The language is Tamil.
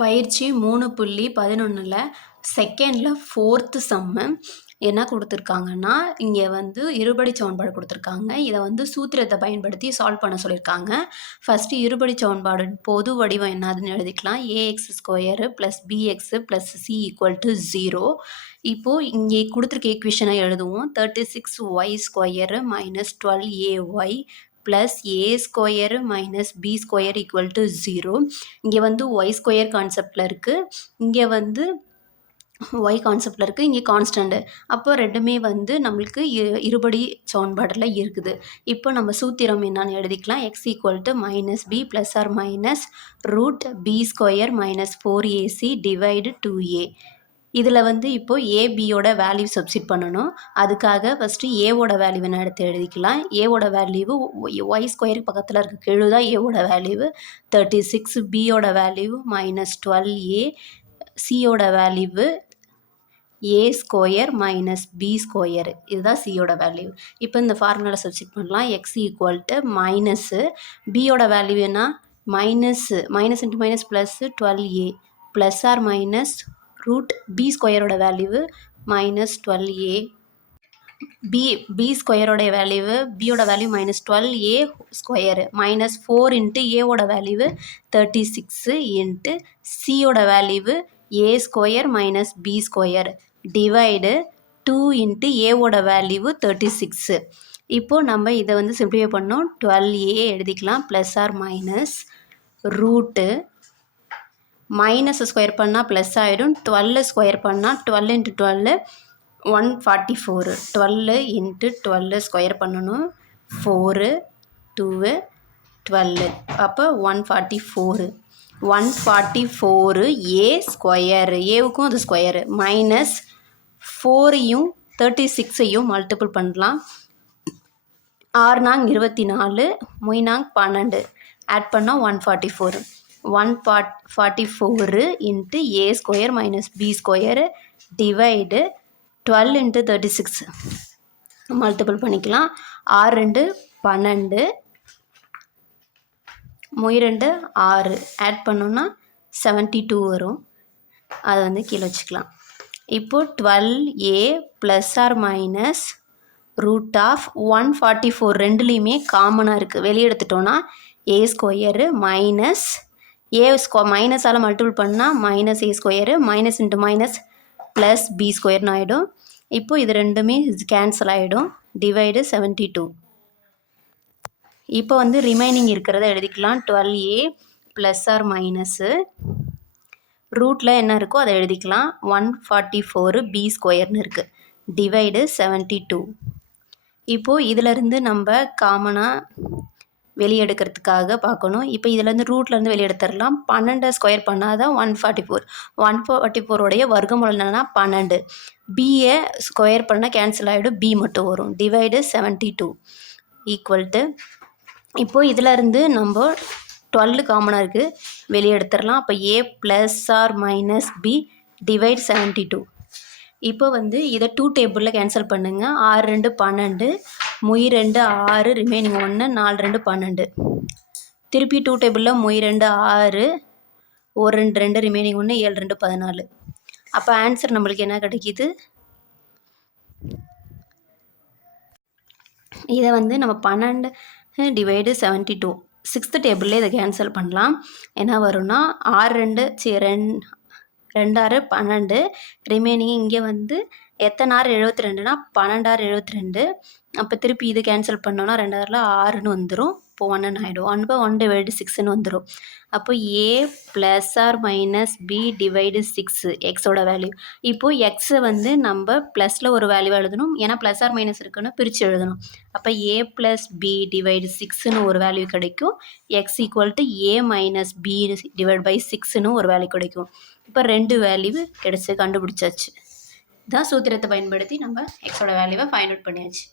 பயிற்சி மூணு புள்ளி பதினொன்றில் செகண்டில் ஃபோர்த்து சம்மு என்ன கொடுத்துருக்காங்கன்னா இங்கே வந்து இருபடி சமன்பாடு கொடுத்துருக்காங்க. இதை வந்து சூத்திரத்தை பயன்படுத்தி சால்வ் பண்ண சொல்லியிருக்காங்க. ஃபஸ்ட்டு இருபடி சமன்பாடு பொது வடிவம் என்னதுன்னு எழுதிக்கலாம். A X square plus B X plus C equal to zero இப்போது இங்கே கொடுத்துருக்க ஈக்குவேஷனை எழுதுவோம். Thirty six Y square minus twelve A Y plus A square minus B square equal to zero இங்கே வந்து ஒய் ஸ்கொயர் கான்செப்டில் இருக்குது இங்கே வந்து ஒய் கான்செப்டில் இருக்குது இங்கே கான்ஸ்டண்ட்டு அப்போ ரெண்டுமே வந்து நம்மளுக்கு இருபடி சமன்பாடில் இருக்குது. இப்போ நம்ம சூத்திரம் என்னன்னு எழுதிக்கலாம். X equal to minus B plus or minus root B square minus four A C divide two A இதில் வந்து இப்போது ஏபியோட வேல்யூ சப்ஸ்டிட் பண்ணணும். அதுக்காக ஃபஸ்ட்டு ஏவோட வேல்யூ என்ன எடுத்து எழுதிக்கலாம். ஏவோட வேல்யூவு ஒய் ஸ்கொயருக்கு பக்கத்தில் இருக்க கெழு தான் ஏவோட வேல்யூ தேர்ட்டி சிக்ஸ் பியோட வேல்யூ மைனஸ் டுவெல் ஏ சியோட value A square minus B square இதுதான் சியோட வேல்யூ இப்போ இந்த ஃபார்முலாவில் சப்ஸ்டிட் பண்ணலாம். எக்ஸ் ஈக்குவல் டு மைனஸ்ஸு பியோட வேல்யூ என்ன minus minus into minus plus twelve A plus or minus root B ஸ்கொயரோட value minus twelve A B B ஸ்கொயரோடைய value பியோட value minus twelve A square minus four into ஏவோட வேல்யூவு தேர்ட்டி சிக்ஸு இன்ட்டு சியோட value A square minus B square divide two into ஏவோட வேல்யூவு தேர்ட்டி சிக்ஸு இப்போது நம்ம இதை வந்து சிம்ப்ளிஃபை பண்ணோம். டுவெல் ஏ எழுதிக்கலாம் plus or minus root minus square பண்ணால் ப்ளஸ் ஆகிடும் டுவெல் ஸ்கொயர் பண்ணால் twelve into twelve one forty four twelve into twelve square பண்ணணும். ஃபோரு டூவு டுவெல்லு அப்போ one forty four one forty four A square ஏவுக்கும் அது ஸ்கொயரு மைனஸ் ஃபோரையும் தேர்ட்டி சிக்ஸையும் மல்டிபிள் பண்ணலாம். ஆறு நாங் இருபத்தி நாலு மொய்னாங் பன்னெண்டு. ஆட் பண்ணால் one forty four one fort forty four into A square minus B square divide twelve into thirty six multiple பண்ணிக்கலாம். ஆறு ரெண்டு பன்னெண்டு. மொய் ரெண்டு ஆறு. ஆட் பண்ணோன்னா செவன்ட்டி டூ வரும். அதை வந்து கீழே வச்சுக்கலாம். இப்போது twelve A plus or minus root of one forty four ரெண்டுலேயுமே காமனாக இருக்குது வெளியே எடுத்துட்டோன்னா A square minus A square மைனஸால் மல்டிபிள் பண்ணால் minus A square minus into minus plus B ஸ்கொயர்னு ஆகிடும் இப்போ இது ரெண்டுமே கேன்சல் ஆகிடும் டிவைடு செவன்ட்டி டூ இப்போ வந்து ரிமைனிங் இருக்கிறத எழுதிக்கலாம். Twelve A plus or minus ரூட்டில் என்ன இருக்கோ அதை எழுதிக்கலாம். ஒன் ஃபார்ட்டி ஃபோரு பி ஸ்கொயர்னு இருக்குது டிவைடு செவன்ட்டி டூ இப்போது இதிலருந்து நம்ம காமனாக வெளியெடுக்கிறதுக்காக பார்க்கணும். இப்போ இதுலேருந்து ரூட்லேருந்து வெளியெடுத்துடலாம். பன்னெண்டை ஸ்கொயர் பண்ணால் தான் one forty four one forty ஃபோருடைய வர்க்கமூலம் என்னென்னா பன்னெண்டு. பிஏ ஸ்கொயர் பண்ணால் கேன்சல் ஆகிடும் பி மட்டும் வரும். Divide seventy two equal to இப்போது இதிலேருந்து நம்ம டுவெல்லு காமனாக இருக்குது வெளியே எடுத்துடலாம் அப்போ A plus or minus B divide seventy two இப்போ வந்து இதை டூ டேபிளில் கேன்சல் பண்ணுங்கள் ஆறு ரெண்டு பன்னெண்டு. மொய் ரெண்டு ஆறு ரிமைனிங் ஒன்று நாலு ரெண்டு பன்னெண்டு. திருப்பி டூ டேபிளில் மொய் ரெண்டு ஆறு. ஒரு ரெண்டு ரெண்டு ரிமைனிங் ஒன்று ஏழு ரெண்டு பதினாலு. அப்போ ஆன்சர் நம்மளுக்கு என்ன கிடைக்கிது? இதை வந்து நம்ம பன்னெண்டு டிவைடு செவன்ட்டி டூ சிக்ஸ்த்து டேபிளில் இதை கேன்சல் பண்ணலாம். என்ன வரும்னா ஆறு ரெண்டு சி ரெண் ரெண்டாறு பன்னெண்டு. ரிமைனிங் இங்கே வந்து எத்தனை ஆறு எழுபத்தி ரெண்டுனா பன்னெண்டாறு எழுபத்தி ரெண்டு. அப்போ திருப்பி இது கேன்சல் பண்ணோன்னா ரெண்டாறுல ஆறுன்னு வந்துடும் அப்போ ஒன்றுன்னு ஆகிடும் ஒன் பை ஒன் டிவைடு சிக்ஸ்னு வந்துடும் அப்போ A plus or minus B divide six எக்ஸோட வேல்யூ இப்போது எக்ஸை வந்து நம்ம ப்ளஸில் ஒரு வேல்யூ எழுதணும். ஏன்னா ப்ளஸ் ஆர் மைனஸ் இருக்குன்னு பிரித்து எழுதணும். அப்போ ஏ ப்ளஸ் பி டிவைடு சிக்ஸ்னு ஒரு வேல்யூ கிடைக்கும். X equal to A minus B divide by சிக்ஸ்னு ஒரு வேல்யூ கிடைக்கும். இப்போ ரெண்டு வேல்யூ கிடச்சி கண்டுபிடிச்சாச்சு. இதான் சூத்திரத்தை பயன்படுத்தி நம்ம எக்ஸோட வேல்யூவை ஃபைண்ட் அவுட் பண்ணியாச்சு.